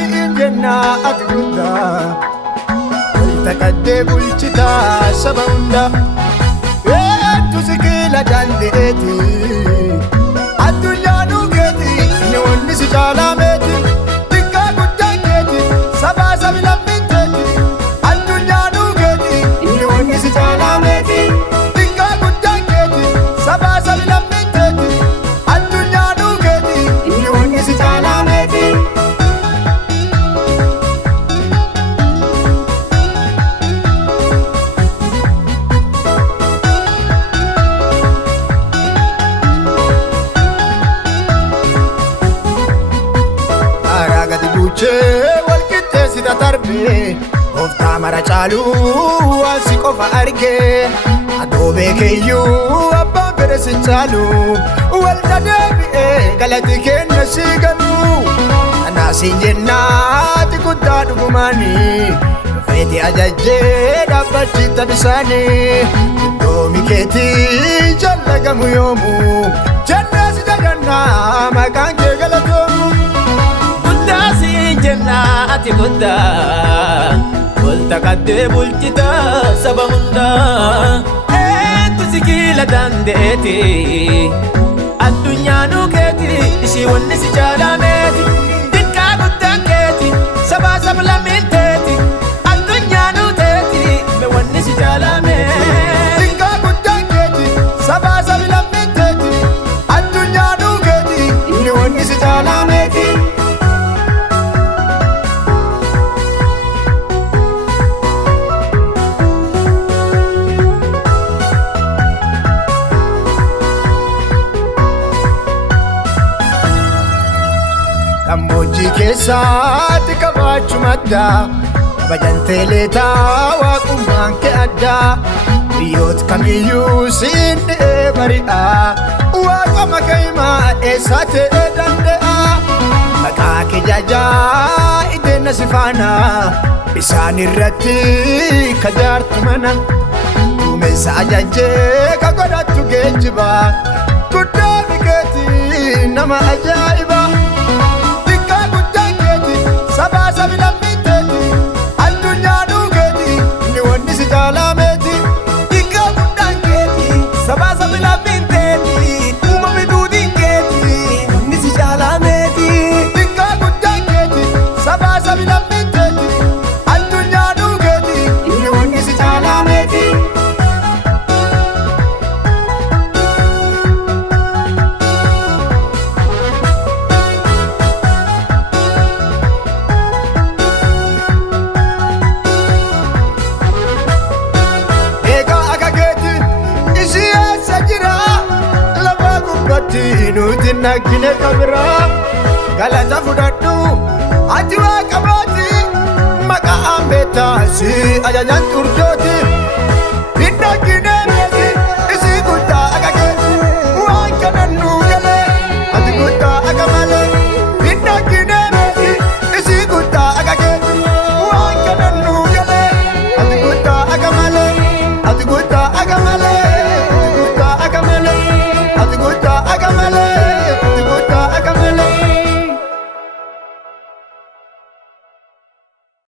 ati guddaa waltaqaddee bulchitaa saba hundaa eentu si kiila dandeeti addunyaanuu keeti inni wanni si caalaa meeti xiqqaa guddaa keeti sabaa sabi lammiinteeti addunyaanuu keeti inni wanni si caalaa meeti xiqqaa guddaa keeti sabaa sabi lammiinteeti addunyaanuu keeti inni wanni si caalaa meeti. walqixxeessita tarbee gooftaa mara caaluu ansi qofa argee adoo beekeyyuu abbaan fedhe si caalu walta deebi'ee galati kenna si gannu anaasiin jennaati guddaa dhugumaanii feeti ajajjee dhaabbachitta bisaanii iddoomi keetii jallagamu yoomuu jenneesi jagannaa maqaan kee galatoomu. Ati guddaa waltaqaddee bulchitaa saba hundaa eentu si kiila dandeeti addunyaanuu keeti ishii wanni si caalaa meeti xiqqaa guddaa keeti sabaa saba lammiinteeti addunyaanuu teeti me wanni si caalaa meeti xiqqaa guddaa keeti sabaa saba lammiinteeti addunyaanuu keeti inni wanni si caalaa meeti. Gammoojjii keessaatti qabaachuu maddaa kabajantee leetaa waaqummaan kee addaa biyyoota kamiyyuu siin dhi'ee bari'aa waaqa maka himaa eessaa ta'ee danda'a maqaa kee jajaa ideenna si faanaa bisaan irratti ka jaartu mana duumessa ajajjee ka godhattu geejjibaa guddaa mikeetii nama ajaa'iba. Sabaa sabi lammiinteeti addunyaanuu keeti inni wanni si caalaa meeti xiqqaa guddaan keeti sabaa sabi lammiinteeti uumame duudiin keeti wanni si caalaa meeti xiqqaa guddaan keeti sabaa sabi lammiinteeti addunyaanuu keeti inni wanni si caalaa meeti. Nuti naggine kabira galata fudhadhu ati waaqa baati maqaan beektaa si ajajaan turjooti.